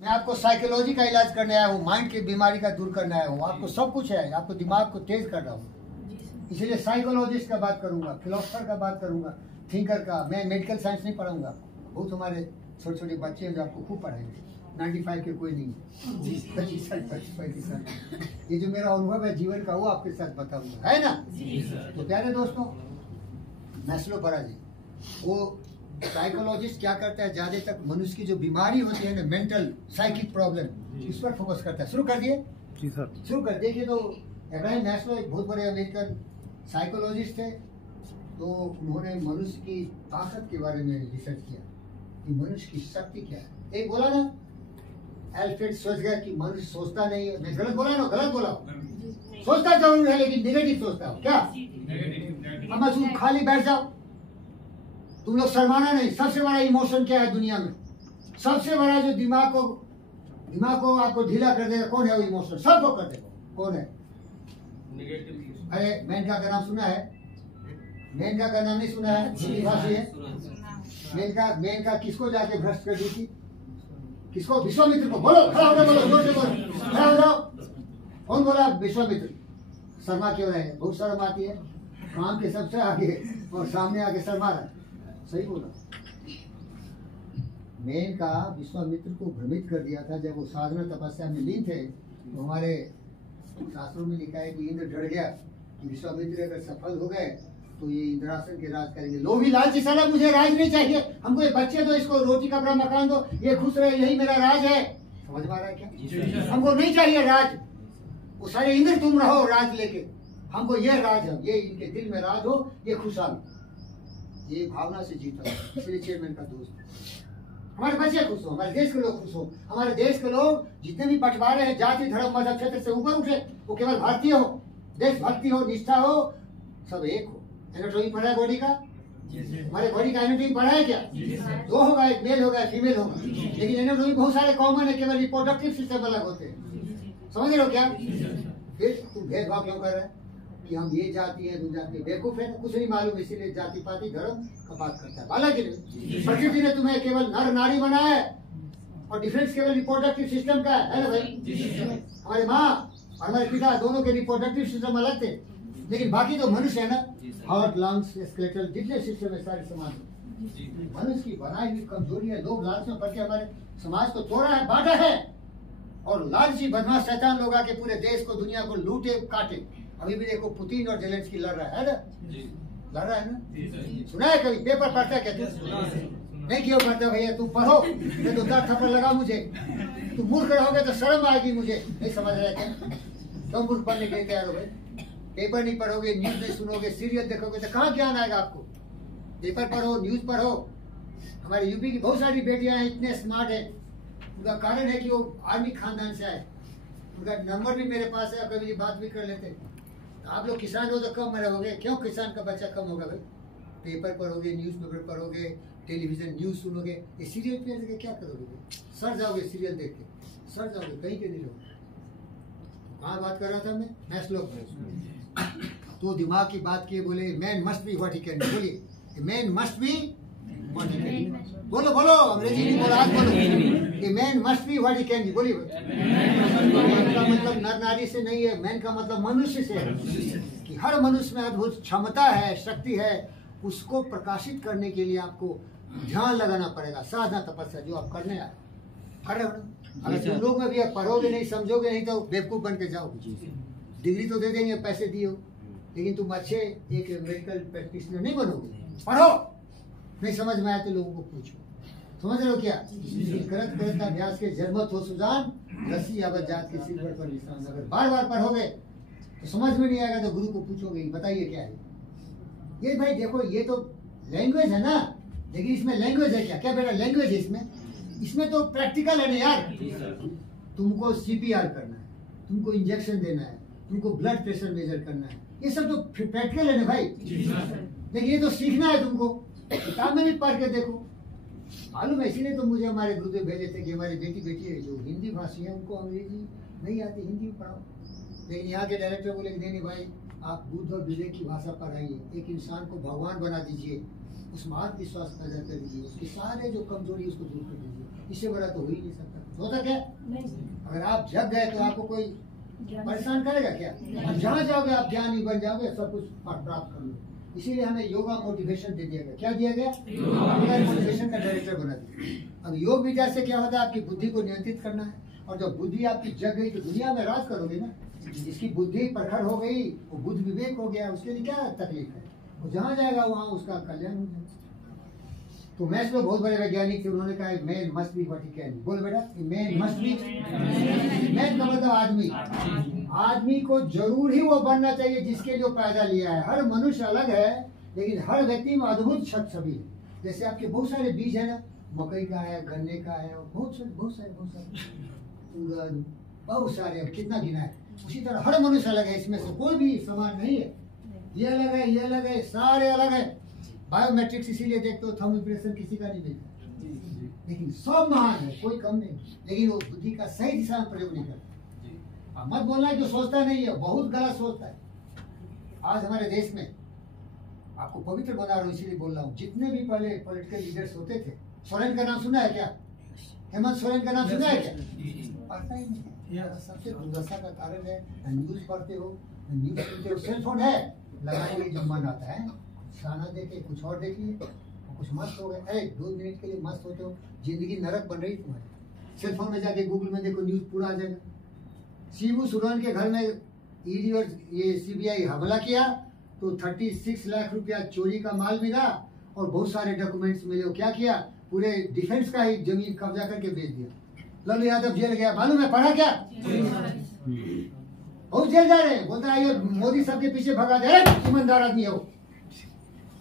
मैं आपको साइकोलॉजी का इलाज करने आया हूँ, माइंड की बीमारी का दूर करने आया हूँ। आपको सब कुछ है, आपको दिमाग को तेज कर रहा हूँ। इसलिए साइकोलॉजिस्ट का बात करूंगा, फिलोसफर का बात करूंगा, थिंकर का। मैं मेडिकल साइंस नहीं पढ़ाऊंगा। बहुत हमारे छोटे छोटे बच्चे हैं जो आपको खूब पढ़ाएंगे। 95 के कोई नहीं, 25-35। ये जो मेरा अनुभव है जीवन का वो आपके साथ बताऊंगा, है ना। तो प्यारे दोस्तों, मैस्लो पराजी वो साइकोलॉजिस्ट क्या करता है, ज्यादा तक मनुष्य की जो बीमारी होती है ना, मेंटल साइकिक प्रॉब्लम, इस पर फोकस करता है। शुरू कर दिए जी सर, शुरू कर। देखिए तो अब्राहम मैस्लो एक बहुत बड़े अमेरिकन साइकोलॉजिस्ट थे। तो उन्होंने मनुष्य की ताकत के बारे में रिसर्च किया कि मनुष्य की शक्ति क्या है। एक बोला ना एल्फ्रेड सोच गया कि मनुष्य सोचता नहीं है। मैं गलत बोला ना, गलत बोला, सोचता जरूर है लेकिन निगेटिव सोचता हो। क्या अब मैं खाली बैठ जाओ, तुम लोग शर्माना नहीं। सबसे बड़ा इमोशन क्या है दुनिया में? सबसे बड़ा जो दिमाग को आपको ढीला कर देगा, कौन है वो इमोशन? सबको कर देगा, कौन है? अरे मेनका का नाम सुना है? मेनका का नाम नहीं सुना है? हिंदी भाषी है। मेनका किसको जाके भ्रष्ट कर दी थी? किसको? विश्वामित्र को। बोलो, खड़ा होकर बोलो, जोर से बोलो, खड़ा हो जाओ। कौन बोला? विश्वामित्र। शर्मा क्यों रहे? बहुत शर्म आती है, काम के सबसे आगे और सामने आके शर्मा रहा। सही बोला। मेनका विश्वामित्र को भ्रमित कर दिया था। जब वो साधना तपस्या में लीन थे तो हमारे शास्त्रों में लिखा है कि इंद्र डर गया कि विश्वामित्र अगर सफल हो गए तो ये इंद्रासन के राज करेंगे। लोभी लालची साला, मुझे राज नहीं चाहिए, हमको ये बच्चे दो, इसको रोटी कपड़ा मकान दो, ये खुश रहे, यही मेरा राज है। समझ में आ रहा है क्या? हमको नहीं चाहिए राज। वो सारे इंद्र तुम रहो राज लेके, हमको ये राज है, ये इनके दिल में राज हो, ये खुशहाल। ये भावना से जीता, इसलिए चेयरमैन का दोस्त। हमारे बच्चे खुश हो, हमारे देश के लोग खुश हो, हमारे देश के लोग जितने भी बंटवारे हैं जाति धर्म मजहब क्षेत्र से ऊपर उठे, वो केवल भारतीय हो, देशभक्ति हो, निष्ठा हो, सब एक हो। एनाटॉमी पढ़ा है बॉडी का? हमारे बॉडी का एनाटॉमी पढ़ा है क्या? दो होगा, एक मेल होगा, फीमेल होगा, लेकिन एनाटॉमी बहुत सारे कॉमन है, केवल रिप्रोडक्टिव सिस्टम अलग होते हैं। समझ रहे हो क्या? फिर तुम भेदभाव क्यों कर रहे हैं कि हम ये जाति है, तुम जाति? बेवकूफ है, कुछ नहीं मालूम, इसीलिए जाति पाति धर्म का बात करता है। हालांकि प्रकृति ने तुम्हें केवल नर नारी बनाया है और डिफरेंस केवल रिप्रोडक्टिव सिस्टम का है ना भाई? हमारे माँ और हमारे पिता दोनों के रिप्रोडक्टिव सिस्टम अलग थे, लेकिन बाकी तो मनुष्य है ना। हार्ट, लंग्स, स्केलेटल, जितने सिस्टम है सारे समान। मनुष्य की बनाई हुई कमजोरी है, लोग लालच में पड़ के हमारे समाज को तोड़ा है, बांटा है, और लालची बदमाश शैतान लोग आके पूरे देश को, दुनिया को लूटे काटे। अभी भी देखो पुतिन और जेलेंस्की लड़ रहा है ना, लड़ रहा है ना। सुना है कभी? पेपर पढ़ता है क्या? नहीं क्यों पढ़ता भैया? तुम पढ़ो, मैं तो 10 थप्पड़ लगा मुझे। तुम मूर्ख रहोगे तो शर्म आएगी मुझे। नहीं समझ रहे क्या? तुम मूर्ख पढ़ने के लिए तैयार हो भाई? पेपर नहीं पढ़ोगे, न्यूज नहीं सुनोगे, सीरियल देखोगे तो कहाँ ज्ञान आएगा आपको? पेपर पढ़ो, न्यूज पढ़ो। हमारे यूपी की बहुत सारी बेटियां हैं, इतने स्मार्ट है। उनका कारण है कि वो आर्मी खानदान से आए। उनका नंबर भी मेरे पास है, कभी बात भी कर लेते। आप लोग किसान हो तो कम रहोगे। क्यों किसान का बच्चा कम होगा भाई? पेपर पढ़ोगे, न्यूज़पेपर पढ़ोगे, टेलीविजन न्यूज सुनोगे, ये सीरियल पे क्या करोगे? सर जाओगे सीरियल देख के, सर जाओगे, कहीं के नहीं रहोगे। कहाँ बात कर रहा था मैं? मैस्लो। तो दिमाग की बात किए, बोले man must be what he can be. बोलिए man must be what he can be. बोलो बोलो, अंग्रेजी नहीं बोला, आज बोलो। ये man must be what he can be. बोलिए। मैन का मतलब नर नारी से नहीं है, मैन का मतलब मनुष्य से है कि हर मनुष्य में अद्भुत क्षमता है, शक्ति है। उसको प्रकाशित करने के लिए आपको ध्यान लगाना पड़ेगा, साधना तपस्या जो आप करने आए। अगर तुम लोग में भी आप पढ़ोगे नहीं, समझोगे नहीं, तो बेवकूफ बन के जाओगे। डिग्री तो दे देंगे, पैसे दियो, लेकिन तुम अच्छे एक मेडिकल प्रैक्टिशनर नहीं बनोगे। पढ़ो, नहीं समझ में आया तो लोगों को पूछो। समझ रहे हो क्या? करत करत अभ्यास के जन्मत हो सुजान, रसी आबद जात के सिर पर निशान। अगर बार बार पढ़ोगे तो समझ में नहीं आएगा तो गुरु को पूछोगे, बताइए क्या है ये? भाई देखो, ये तो लैंग्वेज है ना, लेकिन इसमें लैंग्वेज है क्या? क्या बेटा लैंग्वेज है इसमें? इसमें तो प्रैक्टिकल है ना यार। तुमको सीपीआर करना है, तुमको इंजेक्शन देना है, तुमको ब्लड प्रेशर मेजर करना है, ये सब तो प्रैक्टिकल है ना भाई। लेकिन ये तो सीखना है तुमको, किताब में भी पढ़ के देखो। मालूम है, इसीलिए तो मुझे हमारे गुरुदेव भेजे थे कि हमारी बेटी है जो हिंदी भाषी है, उनको अंग्रेजी नहीं आती, हिंदी में पढ़ाओ। लेकिन यहाँ के डायरेक्टर बोले नहीं भाई, आप बुद्ध और विवेक की भाषा पढ़ाइए, एक इंसान को भगवान बना दीजिए, उसमें आत्मविश्वास पैदा कर दीजिए, उसके सारे जो कमजोरी उसको दूर कर दीजिए। इससे बड़ा तो हो ही नहीं सकता। होता क्या? अगर आप जग गए तो आपको कोई परेशान करेगा क्या? और जहाँ जाओगे आप ज्ञानी बन जाओगे, सब कुछ प्राप्त कर लो। इसीलिए हमें योगा मोटिवेशन दे दिया गया। क्या दिया गया? योगा मोटिवेशन का डायरेक्टर बना दिया। अब योग विद्या से क्या होता है? आपकी बुद्धि को नियंत्रित करना है, और जब बुद्धि आपकी जग गई तो दुनिया में राज करोगे ना। जिसकी बुद्धि प्रखर हो गई, वो बुद्ध विवेक हो गया, उसके लिए क्या तकलीफ है? वो जहाँ जाएगा वहाँ उसका कल्याण हो जाएगा। तो मैस्लो बहुत बड़े वैज्ञानिक थे, उन्होंने कहा man must be what he can. बोल बेटा, मैन मस्ट बी। मैन का मतलब आदमी। आदमी को जरूर ही वो बनना चाहिए जिसके लिए पैदा लिया है। हर मनुष्य अलग है, लेकिन हर व्यक्ति में अद्भुत शक्ति सभी है। जैसे आपके बहुत सारे बीज है ना, मकई का है, गन्ने का है, बहुत सारे बहुत सारे, कितना गिना है। उसी तरह हर मनुष्य अलग है, इसमें से कोई भी समान नहीं है। ये अलग है, ये अलग है, सारे अलग है। बायोमेट्रिक्स इसीलिए देखते हो, थंब इंप्रेशन किसी का नहीं देखता, लेकिन सब महान है, कोई कम नहीं। लेकिन वो बुद्धि का सही दिशा में प्रयोग नहीं करता। मत बोलना कि सोचता नहीं है, बहुत गलत सोचता है। आज हमारे देश में, आपको पवित्र बना रहा हूँ इसीलिए बोल रहा हूँ, जितने भी पहले पॉलिटिकल लीडर्स होते थे, सोरेन का नाम सुना है क्या? हेमंत सोरेन का नाम सुना है क्या? पढ़ता ही नहीं। सबसे दुर्दशा का कारण है, न्यूज पढ़ते हो, न्यूज सुनते हो, सेलफोन है, लगाएंगे जब मन आता है, खाना देखे कुछ और देखिए, कुछ मस्त हो गए। अरे 2 मिनट के लिए मस्त होते हो, जिंदगी नरक बन रही तुम्हारी। सेलफोन में जाके गूगल में देखो, न्यूज पूरा आ जाएगा। शिबू सोरेन के घर में ईडी और ये सीबीआई हमला किया तो 36 लाख रुपया चोरी का माल मिला और बहुत सारे डॉक्यूमेंट्स मिले। क्या किया? पूरे डिफेंस का ही जमीन कब्जा करके बेच दिया। लालू यादव जेल गया, मालूम है पढ़ा क्या? बहुत जेल जा रहे हैं, बोलता है ये मोदी सबके पीछे भगा दे। ईमानदार आदमी हो,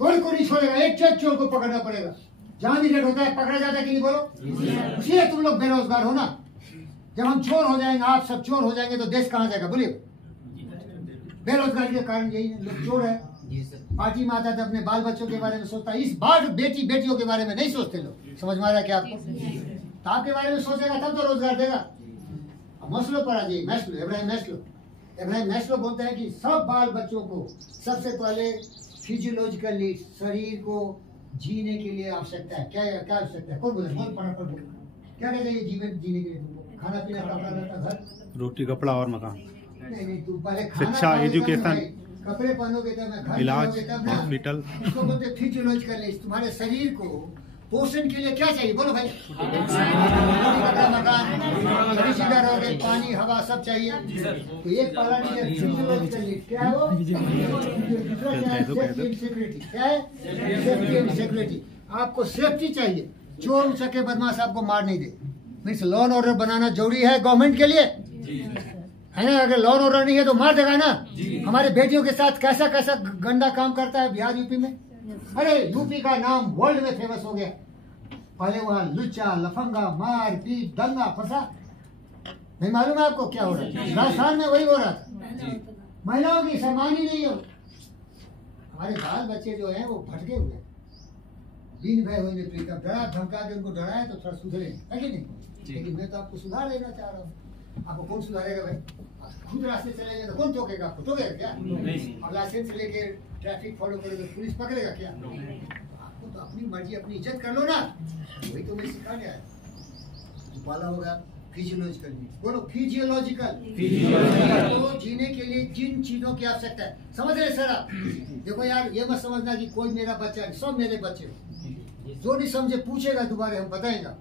चोर को नहीं छोड़ेगा, एक चोर को पकड़ना पड़ेगा। जहां भी रेड होता है पकड़ा जाता है कि नहीं? बोलो। इसलिए तुम लोग बेरोजगार हो ना। जब हम चोर हो जाएंगे, आप सब चोर हो जाएंगे, तो देश कहाँ जाएगा? बोलिए। बेरोजगारी के कारण यही है, लोग चोर है। पार्टी में आता था, अपने बाल बच्चों के बारे में सोचता। इस बार बेटियों के बारे में नहीं सोचते लोग। समझ में आ रहा है क्या आपको? तो आपके बारे में सोचेगा तब तो रोजगार देगा। मस्लो पर आ जाइए, मैस्लो, इब्राहिम मैस्लो बोलते हैं कि सब बाल बच्चों को सबसे पहले फिजियोलॉजिकल नीड्स, शरीर को जीने के लिए आवश्यकता है। क्या क्या आवश्यकता है? कौन बोले? क्या क्या चाहिए जीवन जीने के लिए? तुमको खाना पीना, कपड़ा लत्ता, घर, रोटी कपड़ा और मकान। नहीं, तुम पहले शिक्षा, एजुकेशन, कपड़े पहनोगे तब मैं, घर इलाज, तब ना। हॉस्पिटल। इसको बोलते फिजियोलॉजिकल नीड्स। तुम्हारे शरीर को पोषण के लिए क्या चाहिए? बोलो भाई। मकान, सभी सीधा रहोगे, पानी, हवा सब चाहिए। तो एक पहला नीड फिजियोलॉजिकल नीड क्या है? वो सेफ्टी एंड सिक्योरिटी। क्या है? Safety and security. आपको सेफ्टी चाहिए, चोर उचके बदमाश आपको मार नहीं दे। मीन्स लॉ एंड ऑर्डर बनाना जरूरी है गवर्नमेंट के लिए, है ना? अगर लॉ एंड ऑर्डर नहीं है तो मार देगा ना। हमारे बेटियों के साथ कैसा कैसा गंदा काम करता है बिहार, यूपी में। अरे यूपी का नाम वर्ल्ड में फेमस हो गया। पहले वहाँ लुच्चा, लफंगा, मार पीट, दंगा फसाद, नहीं मालूम है आपको क्या हो रहा है? राजस्थान में वही हो रहा था। महिलाओं की सम्मान ही नहीं हो। हमारे बाल बच्चे जो हैं वो भटके हुए, दिन भय हुए प्रीतम, डरा धमका के उनको डराए तो थोड़ा सुधरे, है कि नहीं? लेकिन मैं तो आपको सुधार देना चाह रहा हूँ। आपको कौन सुधारेगा भाई? खुद रास्ते चलेंगे तो कौन टोकेगा? आपको टोकेगा क्या? और लाइसेंस लेके ट्रैफिक फॉलो करेगा तो पुलिस पकड़ेगा क्या? आपको तो अपनी मर्जी, अपनी इज्जत कर लो ना। वही तो मैं सिखाने आया। तो पहला होगा फिजियोलॉजिकल नीड्स। बोलो फिजियोलॉजिकल। तो जीने के लिए जिन चीजों की आवश्यकता है, समझ रहे सर आप? देखो यार, ये मत समझना कि कोई मेरा बच्चा है, सब मेरे बच्चे। जो नहीं समझे पूछेगा दोबारा, हम बताएगा।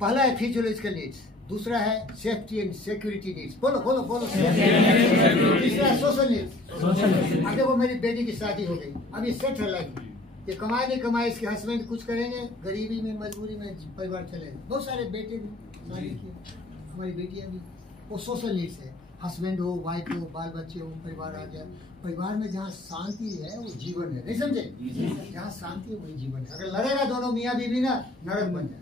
पहला है फिजियोलॉजिकल नीड्स, दूसरा है सेफ्टी एंड सिक्योरिटी नीड्स। बोलो बोलो बोलो। तीसरा है सोशल नीड्स। अब देखो मेरी बेटी की शादी हो गई, अब ये सेट है लाइफ। ये कमाए नहीं कमाए, इसके हस्बैंड कुछ करेंगे, गरीबी में मजबूरी में परिवार चलेगा। बहुत सारे बेटे भी शादी किए, हमारी बेटियां भी। वो सोशल नीड्स है, हस्बैंड हो, वाइफ हो, बाल बच्चे हो, परिवार आ जाए। परिवार में जहाँ शांति है वो जीवन है, नहीं समझे? जहाँ शांति है वही जीवन है। अगर लड़ेगा दोनों मियाँ बीवी ना, नरक बन जाए,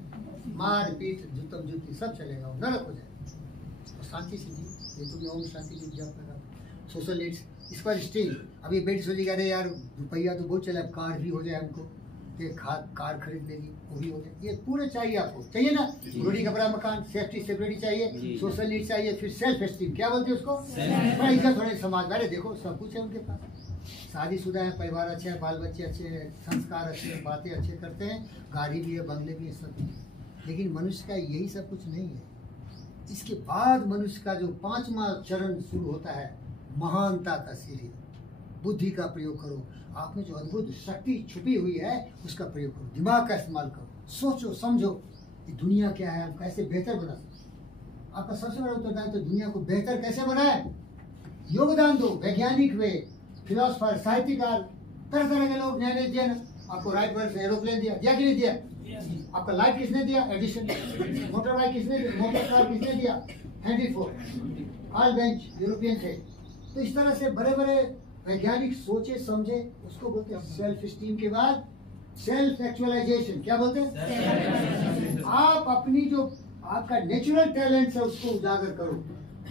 मार पीट, जुतम जुती सब चलेगा, वो नरक हो जाएगा। तो शांति से जी, ये तुमने ओम शांति की जप करा। सोशल नीड्स, इस पर स्टिल अभी बेटी सोचेगी अरे यार रुपया तो बहुत चला, कार भी हो जाए हमको, कार खरीद लेगी, वो भी हो जाए। ये पूरे चाहिए आपको, चाहिए ना? रोटी कपड़ा मकान, सेफ्टी सिक्योरिटी चाहिए, सोशल नीड चाहिए, फिर सेल्फ एस्टीम, क्या बोलते हैं उसको? बड़ा इज्जत होने समाज में। अरे देखो सब कुछ है उनके पास, शादीशुदा है, परिवार अच्छा है, बाल बच्चे अच्छे हैं, संस्कार अच्छे हैं, बातें अच्छे करते हैं, गाड़ी भी है, बंगले भी है, सब। लेकिन मनुष्य का यही सब कुछ नहीं है। इसके बाद मनुष्य का जो 5वां चरण शुरू होता है, महानता का सीढ़ी। बुद्धि का प्रयोग करो, आप में जो अद्भुत शक्ति छुपी हुई है उसका प्रयोग करो, दिमाग का इस्तेमाल करो, सोचो समझो कि दुनिया क्या है, हम कैसे बेहतर बना सकते। आपका सबसे बड़ा उत्तरदायित्व तो दुनिया को बेहतर कैसे बनाए, योगदान दो। वैज्ञानिक वे, फिलोसफर, साहित्यकार, तरह तरह के लोग नए नए दिया ना। आपको राइट वर्ड से एरोप्लेन दिया कि नहीं दिया? आपका लाइट किसने दिया? एडिशन। मोटर बाइक किसने दिया? मोटर कार किसने दिया? Henry Ford. Karl Benz European थे। तो इस तरह से बड़े बड़े वैज्ञानिक सोचे समझे, उसको बोलते हैं सेल्फ स्टीम के बाद सेल्फ एक्चुअलाइजेशन। क्या बोलते हैं? आप अपनी जो आपका नेचुरल टैलेंट है उसको उजागर करो,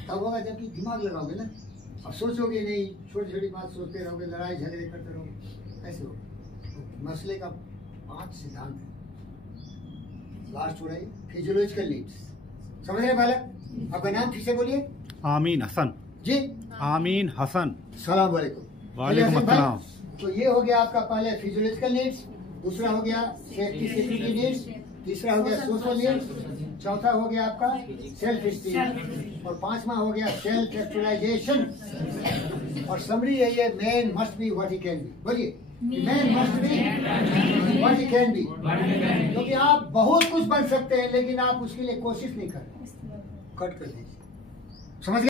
तब होगा जबकि दिमाग लगाओगे ना। अब सोचोगे नहीं, छोटी छोटी बात सोचते रहोगे, लड़ाई झगड़े करते रहोगे, कैसे होगा? तो मसले का 5 सिद्धांत है। लास्ट हो रहा है फिजियोलॉजिकल नीड्स। समझ रहे बालक? आपका नाम ठीक से बोलिए। आमीन हसन जी। आमीन हसन। सलाम वालेकुम। वालेकुम अस्सलाम। तो ये हो गया आपका पहले फिजियोलॉजिकल नीड्स, दूसरा हो गया सेफ्टी सिक्योरिटी नीड्स, तीसरा हो गया सोशल नीड्स, चौथा हो गया आपका सेल्फ स्टीम, और 5वां हो गया सेल्फ एक्चुअलाइजेशन। और समरी है ये, man must be what he can be. बोलिए, man must be what he can be. क्योंकि आप बहुत कुछ बन सकते हैं लेकिन आप उसके लिए कोशिश नहीं कर रहे। कट कर दीजिए। समझ गए?